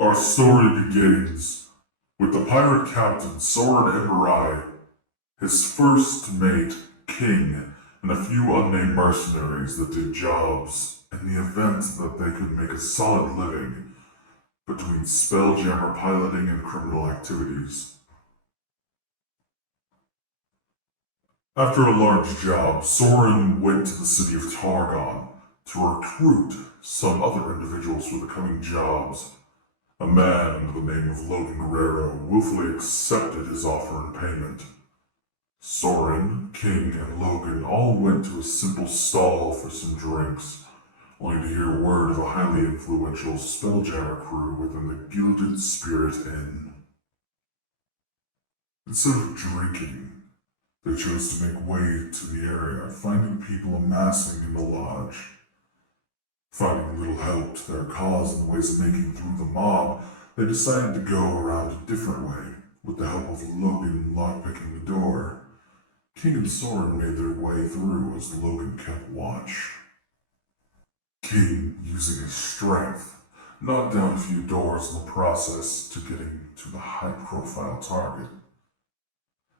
Our story begins with the pirate captain Soren Emperai, his first mate, King, and a few unnamed mercenaries that did jobs in the event that they could make a solid living between spelljammer piloting and criminal activities. After a large job, Soren went to the city of Targon to recruit some other individuals for the coming jobs. A man under the name of Logan Guerrero willfully accepted his offer in payment. Soren, King, and Logan all went to a simple stall for some drinks, only to hear word of a highly influential spelljammer crew within the Gilded Spirit Inn. Instead of drinking, they chose to make way to the area, finding people amassing in the lodge. Finding little help to their cause in the ways of making through the mob, they decided to go around a different way, with the help of Logan lockpicking the door. King and Soren made their way through as Logan kept watch. King, using his strength, knocked down a few doors in the process to getting to the high-profile target.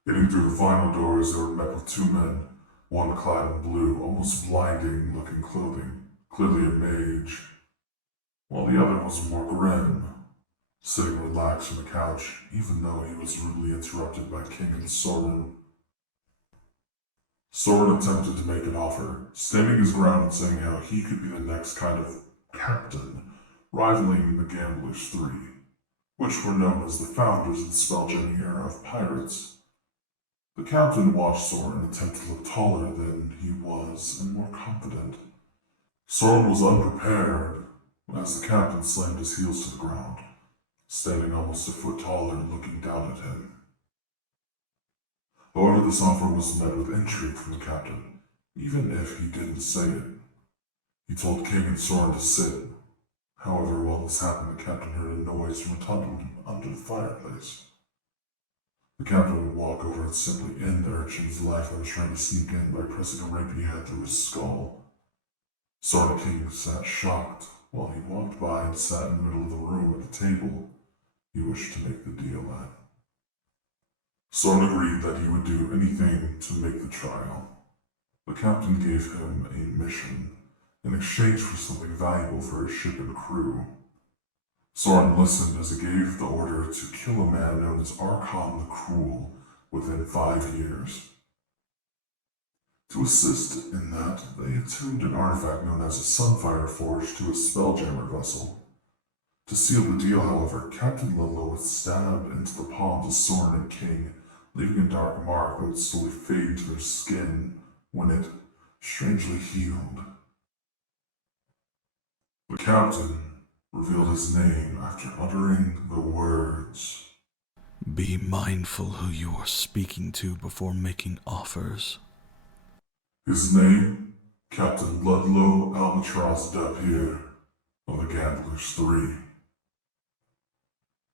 Getting through the final doors, they were met with two men, one clad in blue, almost blinding-looking clothing, clearly a mage, while the other was more grim, sitting relaxed on the couch, even though he was rudely interrupted by King and Soren. Soren attempted to make an offer, standing his ground and saying how he could be the next kind of captain, rivaling the Gamblers Three, which were known as the founders of the spelljamming era of pirates. The captain watched Soren attempt to look taller than he was and more confident. Soren was unprepared as the captain slammed his heels to the ground, standing almost a foot taller and looking down at him. However, this offer was met with intrigue from the captain, even if he didn't say it. He told King and Soren to sit. However, while this happened, the captain heard a noise from a tunnel under the fireplace. The captain would walk over and simply end the urchin's life by trying to sneak in by pressing a rapier head through his skull. Soren King sat shocked while he walked by and sat in the middle of the room at the table he wished to make the deal at. Soren agreed that he would do anything to make the trial. The captain gave him a mission in exchange for something valuable for his ship and crew. Soren listened as he gave the order to kill a man known as Archon the Cruel within 5 years. To assist in that, they attuned an artifact known as a Sunfire Forge to a spelljammer vessel. To seal the deal, however, Captain Ludlow would stab into the palms of Soren and King, leaving a dark mark that would slowly fade to their skin when it strangely healed. The captain revealed his name after uttering the words, "Be mindful who you are speaking to before making offers." His name, Captain Ludlow Albatross Dapir of the Gamblers Three.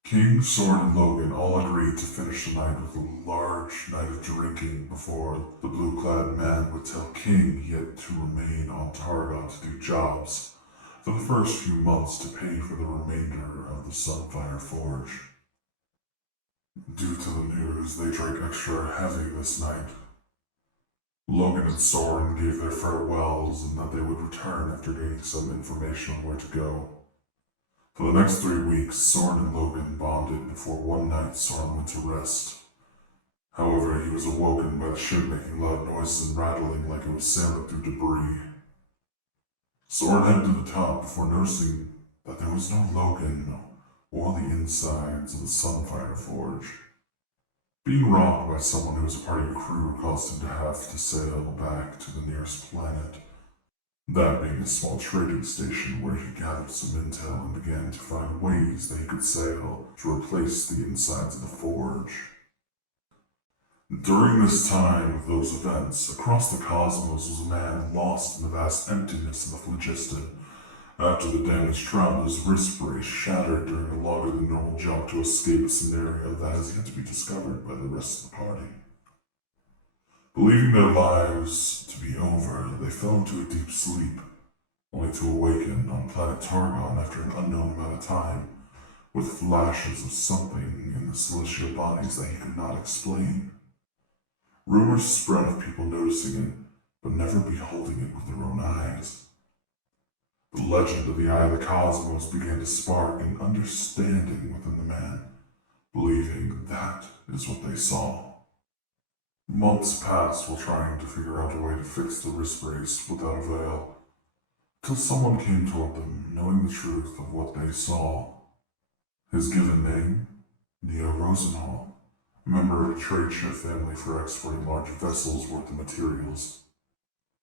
King, Soren, and Logan all agreed to finish the night with a large night of drinking before the blue-clad man would tell King he had to remain on Targon to do jobs for the first few months to pay for the remainder of the Sunfire Forge. Due to the news, they drank extra heavy this night. Logan and Soren gave their farewells and that they would return after gaining some information on where to go. For the next 3 weeks, Soren and Logan bonded before one night Soren went to rest. However, he was awoken by the ship making loud noises and rattling like it was sailing through debris. Soren headed to the top before noticing that there was no Logan or the insides of the Sunfire Forge. Being robbed by someone who was a part of your crew caused him to have to sail back to the nearest planet, that being a small trading station where he gathered some intel and began to find ways that he could sail to replace the insides of the forge. During this time of those events, across the cosmos was a man lost in the vast emptiness of the phlogiston. After the damage around his wrist brace shattered during a longer-than-normal jump to escape a scenario that has yet to be discovered by the rest of the party. Believing their lives to be over, they fell into a deep sleep, only to awaken on planet Targon after an unknown amount of time, with flashes of something in the celestial bodies that he could not explain. Rumors spread of people noticing it, but never beholding it with their own eyes. The legend of the Eye of the Cosmos began to spark an understanding within the man, believing that is what they saw. Months passed while trying to figure out a way to fix the wrist brace without avail, till someone came toward them, knowing the truth of what they saw. His given name, Neo Rosenhall, a member of a trade ship family for exporting large vessels worth of materials.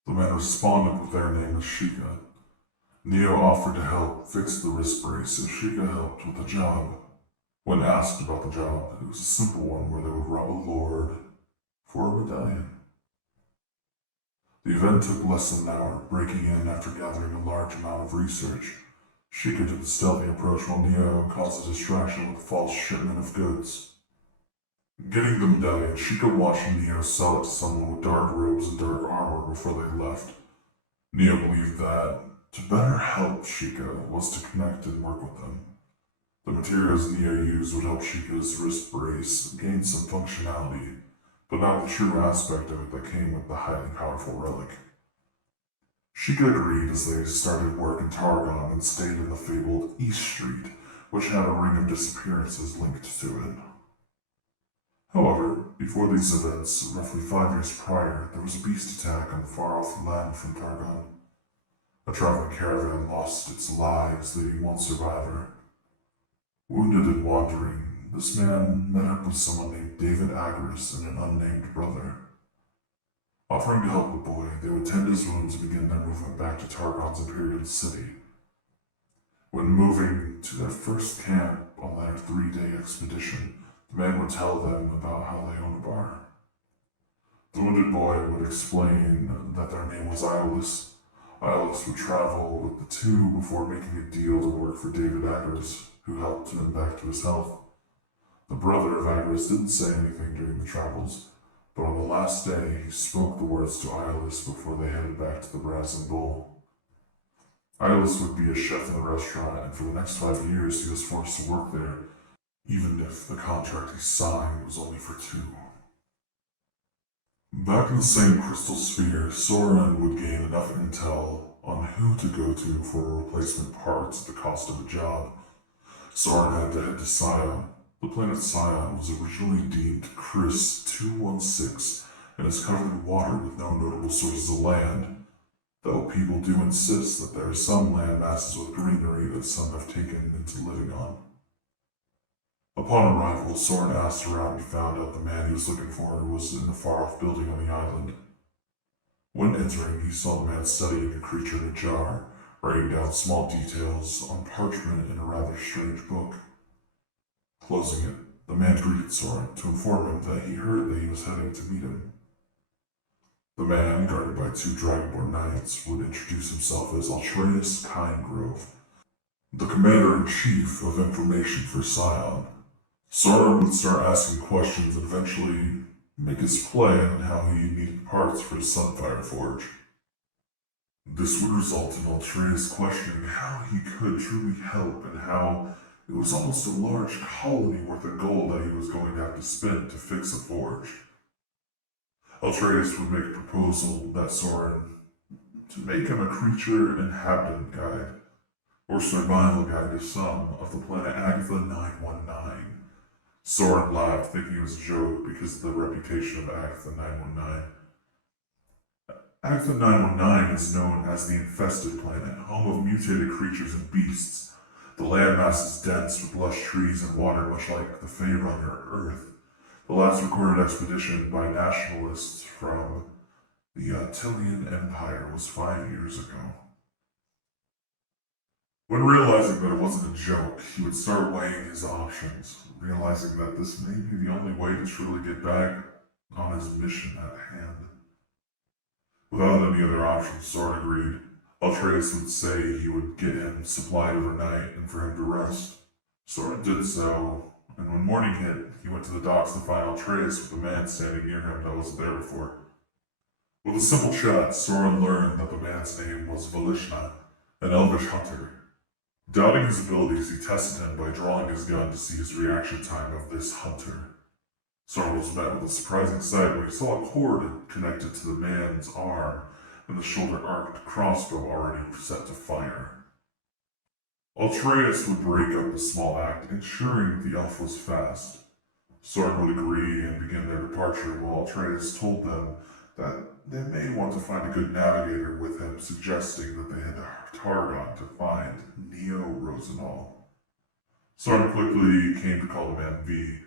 The man responded with their name as Sheikah. Neo offered to help fix the wrist brace if Sheikah helped with the job. When asked about the job, it was a simple one where they would rob a lord for a medallion. The event took less than an hour, breaking in after gathering a large amount of research. Sheikah took the stealthy approach while Neo caused a distraction with a false shipment of goods. Getting the medallion, Sheikah watched Neo sell it to someone with dark robes and dark armor before they left. Neo believed that to better help Sheikah was to connect and work with them. The materials Neo used would help Sheikah's wrist brace gain some functionality, but not the true aspect of it that came with the highly powerful relic. Sheikah agreed as they started work in Targon and stayed in the fabled East Street, which had a ring of disappearances linked to it. However, before these events, roughly 5 years prior, there was a beast attack on the far-off land from Targon. A traveling caravan lost its lives, leaving one survivor. Wounded and wandering, this man met up with someone named David Agris and an unnamed brother. Offering to help the boy, they would tend his wounds and begin their movement back to Targon's Imperial City. When moving to their first camp on their 3-day expedition, the man would tell them about how they own a bar. The wounded boy would explain that their name was Iolus. Iolus would travel with the two before making a deal to work for David Agris, who helped him back to his health. The brother of Agris didn't say anything during the travels, but on the last day he spoke the words to Iolus before they headed back to the Brazen Bull. Iolus would be a chef in the restaurant, and for the next 5 years he was forced to work there, even if the contract he signed was only for 2. Back in the same crystal sphere, Soren would gain enough intel on who to go to for replacement parts at the cost of a job. Soren had to head to Scion. The planet Scion was originally deemed Chris 216 and is covered in water with no notable sources of land, though people do insist that there are some land masses with greenery that some have taken into living on. Upon arrival, Soren asked around and found out the man he was looking for was in a far-off building on the island. When entering, he saw the man studying a creature in a jar, writing down small details on parchment in a rather strange book. Closing it, the man greeted Soren to inform him that he heard that he was heading to meet him. The man, guarded by 2 Dragonborn knights, would introduce himself as Altreus Kindgrove, the commander-in-chief of information for Scion. Soren would start asking questions and eventually make his play on how he needed parts for his Sunfire Forge. This would result in Altreus questioning how he could truly help and how it was almost a large colony worth of gold that he was going to have to spend to fix a forge. Altreus would make a proposal that Soren to make him a creature inhabitant guide, or survival guide to some, of the planet Agatha 919. Soren laughed, thinking it was a joke because of the reputation of Agatha 919. Agatha 919 is known as the Infested Planet, home of mutated creatures and beasts. The landmass is dense with lush trees and water, much like the Faerun Earth. The last recorded expedition by nationalists from the Attilian Empire was 5 years ago. When realizing that it wasn't a joke, he would start weighing his options, realizing that this may be the only way to truly get back on his mission at hand. Without any other options, Soren agreed. Altreus would say he would get him supplied overnight and for him to rest. Soren did so, and when morning hit, he went to the docks to find Altreus with a man standing near him that wasn't there before. With a simple chat, Soren learned that the man's name was Valishna, an elvish hunter. Doubting his abilities, he tested him by drawing his gun to see his reaction time of this hunter. Soren was met with a surprising sight when he saw a cord connected to the man's arm and the shoulder-arced crossbow already set to fire. Altreus would break up the small act, ensuring the elf was fast. Soren would agree and begin their departure while Altreus told them that they may want to find a good navigator with him, suggesting that they head to Targon to find Neo Rosenhall. Soren quickly came to call the man V,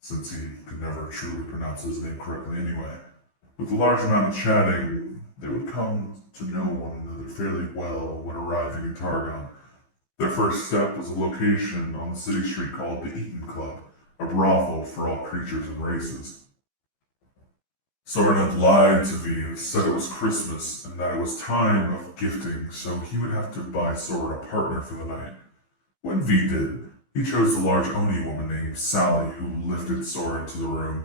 since he could never truly pronounce his name correctly anyway. With a large amount of chatting, they would come to know one another fairly well when arriving in Targon. Their first step was a location on the city street called the Eaton Club, a brothel for all creatures and races. Soren had lied to V and said it was Christmas and that it was time of gifting, so he would have to buy Soren a partner for the night. When V did, he chose a large Oni woman named Sally, who lifted Soren to the room.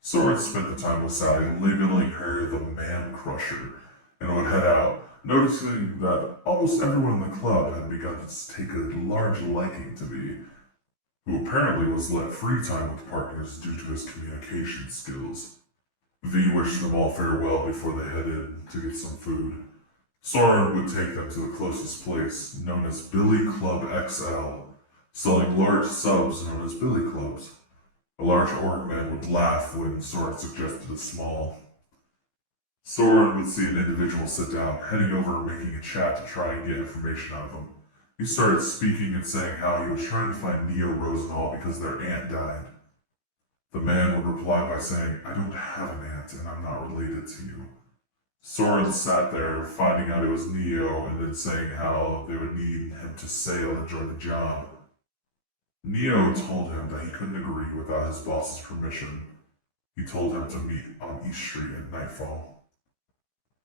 Soren spent the time with Sally, labeling her the Man Crusher, and would head out, noticing that almost everyone in the club had begun to take a large liking to V, who apparently was let free time with partners due to his communication skills. V wished them all farewell before they headed to get some food. Soren would take them to the closest place, known as Billy Club XL, selling large subs known as Billy Clubs. A large orc man would laugh when Soren suggested a small. Soren would see an individual sit down, heading over and making a chat to try and get information out of him. He started speaking and saying how he was trying to find Neo Rosenhall because their aunt died. The man would reply by saying, "I don't have an aunt and I'm not related to you." Soren sat there, finding out it was Neo, and then saying how they would need him to sail and join the job. Neo told him that he couldn't agree without his boss's permission. He told him to meet on East Street at nightfall.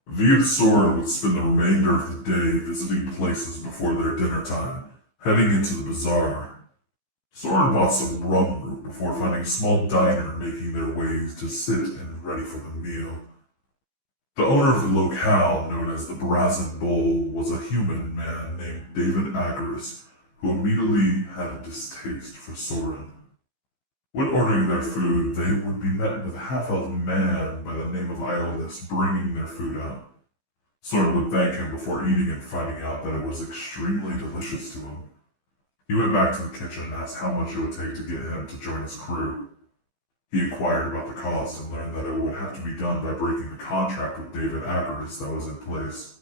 V and Soren would spend the remainder of the day visiting places before their dinner time, heading into the bazaar. Soren bought some rum root before finding a small diner, making their ways to sit and ready for the meal. The owner of the locale, known as the Brazen Bull, was a human man named David Agaris, who immediately had a distaste for Soren. When ordering their food, they would be met with a half-elf man by the name of Iolus bringing their food out. Soren would thank him before eating and finding out that it was extremely delicious to him. He went back to the kitchen and asked how much it would take to get him to join his crew. He inquired about the cost and learned that it would have to be done by breaking the contract with David Agaris that was in place.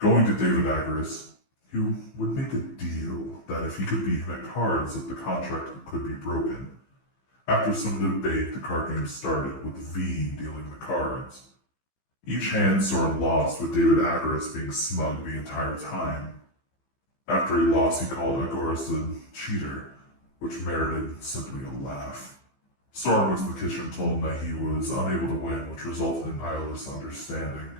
Going to David Agaris, he would make a deal that if he could beat him at cards, that the contract could be broken. After some debate, the card game started, with V dealing the cards. Each hand Soren lost, with David Agaris being smug the entire time. After he lost, he called Agoras a cheater, which merited simply a laugh. Soren was in the kitchen and told him that he was unable to win, which resulted in Iola's understanding.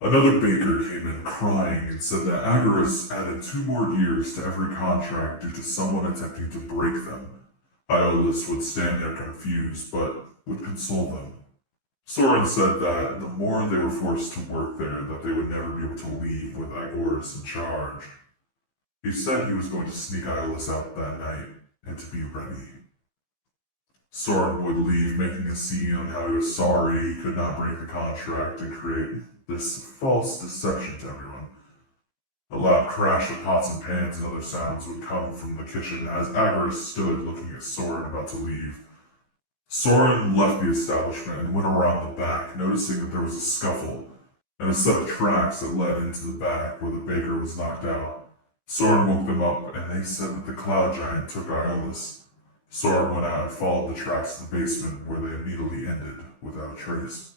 Another baker came in crying and said that Agaris added 2 more years to every contract due to someone attempting to break them. Iolus would stand there confused, but would console them. Soren said that the more they were forced to work there, that they would never be able to leave with Agoras in charge. He said he was going to sneak Iolus out that night, and to be ready. Soren would leave, making a scene on how he was sorry he could not break the contract and create this false deception to everyone. A loud crash of pots and pans and other sounds would come from the kitchen as Agaris stood looking at Soren about to leave. Soren left the establishment and went around the back, noticing that there was a scuffle and a set of tracks that led into the back where the baker was knocked out. Soren woke them up and they said that the cloud giant took Iolus. Soren went out and followed the tracks to the basement where they immediately ended without a trace.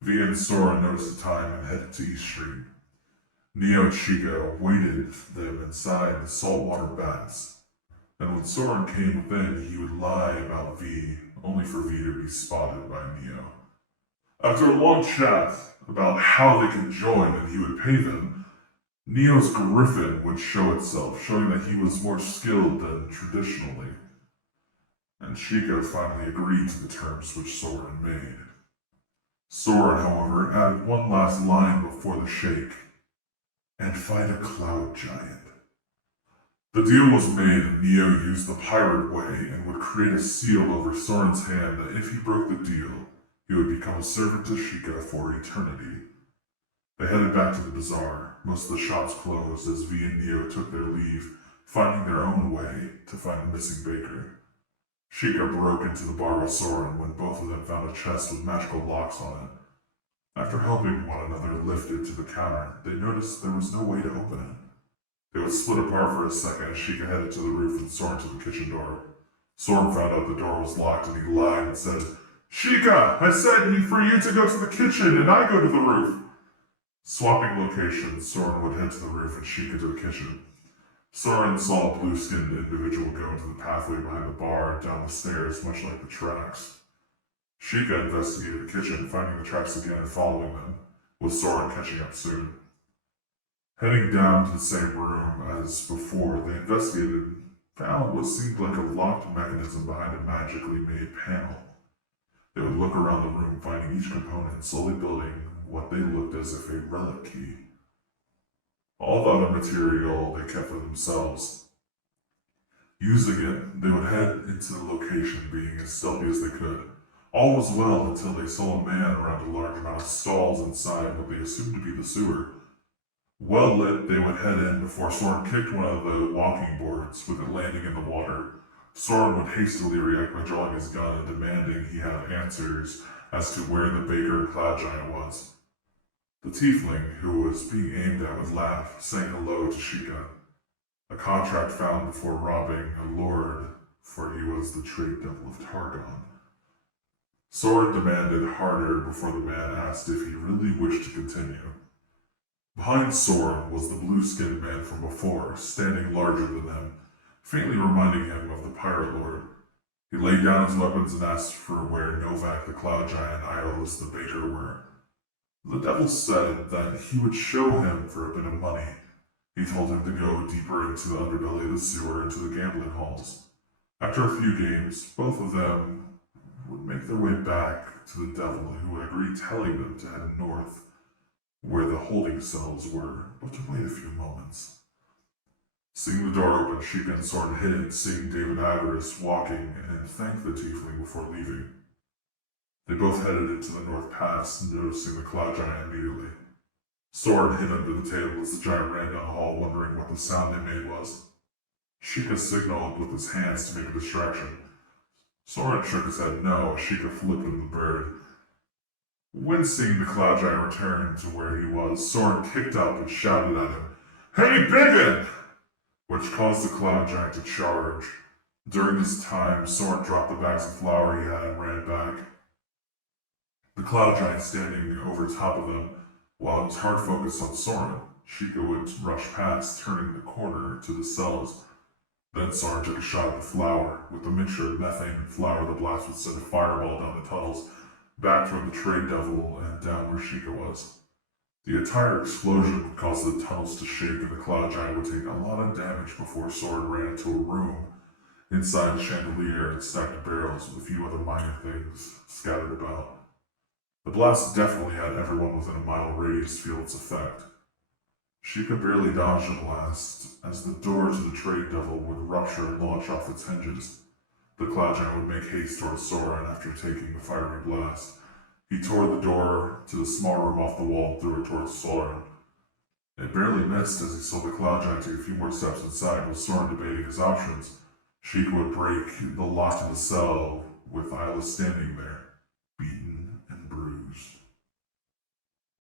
V and Soren noticed the time and headed to East Street. Neo and Chico waited them inside the saltwater baths, and when Soren came within, he would lie about V, only for V to be spotted by Neo. After a long chat about how they could join and he would pay them, Neo's griffin would show itself, showing that he was more skilled than traditionally, and Chico finally agreed to the terms which Soren made. Soren, however, added one last line before the shake, "and fight a cloud giant." The deal was made, and Neo used the pirate way and would create a seal over Soren's hand that if he broke the deal, he would become a servant to Sheikah for eternity. They headed back to the bazaar. Most of the shops closed as V and Neo took their leave, finding their own way to find the missing baker. Sheikah broke into the bar with Soren when both of them found a chest with magical locks on it. After helping one another lift it to the counter, they noticed there was no way to open it. They would split apart for a second as Sheikah headed to the roof and Soren to the kitchen door. Soren found out the door was locked and he lied and said, "Sheikah, I said for you to go to the kitchen and I go to the roof." Swapping locations, Soren would head to the roof and Sheikah to the kitchen. Soren saw a blue-skinned individual go into the pathway behind the bar and down the stairs, much like the tracks. Sheikah investigated the kitchen, finding the tracks again and following them, with Soren catching up soon. Heading down to the same room as before, they investigated and found what seemed like a locked mechanism behind a magically made panel. They would look around the room, finding each component, slowly building what they looked as if a relic key. All the other material they kept for themselves. Using it, they would head into the location, being as stealthy as they could. All was well until they saw a man around a large amount of stalls inside what they assumed to be the sewer. Well lit, they would head in before Soren kicked one of the walking boards, with it landing in the water. Soren would hastily react by drawing his gun and demanding he have answers as to where the baker and cloud giant was. The tiefling, who was being aimed at, would laugh, saying hello to Sheikah. A contract found before robbing a lord, for he was the trade devil of Targon. Soren demanded harder before the man asked if he really wished to continue. Behind Soren was the blue-skinned man from before, standing larger than them, faintly reminding him of the pirate lord. He laid down his weapons and asked for where Novak the cloud giant and Ios the baker were. The devil said that he would show him for a bit of money. He told him to go deeper into the underbelly of the sewer into the gambling halls. After a few games, both of them would make their way back to the devil, who would agree telling them to head north, where the holding cells were, but to wait a few moments. Seeing the door open, Sheikah and Soren hid, seeing David Avarice walking, and thanked the tiefling before leaving. They both headed into the north pass, noticing the cloud giant immediately. Soren hid under the table as the giant ran down the hall, wondering what the sound they made was. Sheikah signaled with his hands to make a distraction. Soren shook his head no as Sheikah flipped him the bird. When seeing the cloud giant return to where he was, Soren kicked up and shouted at him, "Hey, Biggin!" which caused the cloud giant to charge. During this time, Soren dropped the bags of flour he had and ran back. The cloud giant standing over top of them, while his hard focus on Soren, Sheikah would rush past, turning the corner to the cells. Then Soren took a shot at the flour. With the mixture of methane and flour, the blast would send a fireball down the tunnels, back toward the trade devil and down where Sheikah was. The entire explosion would cause the tunnels to shake, and the cloud giant would take a lot of damage before Soren ran into a room. Inside, a chandelier and stacked barrels with a few other minor things scattered about. The blast definitely had everyone within a mile radius feel its effect. Sheikah barely dodged the blast as the door to the trade devil would rupture and launch off its hinges. The cloud giant would make haste towards Soren after taking the fiery blast. He tore the door to the small room off the wall and threw it towards Soren. It barely missed as he saw the cloud giant take a few more steps inside, with Soren debating his options. Sheikah would break the lock in the cell with Isla standing there, beaten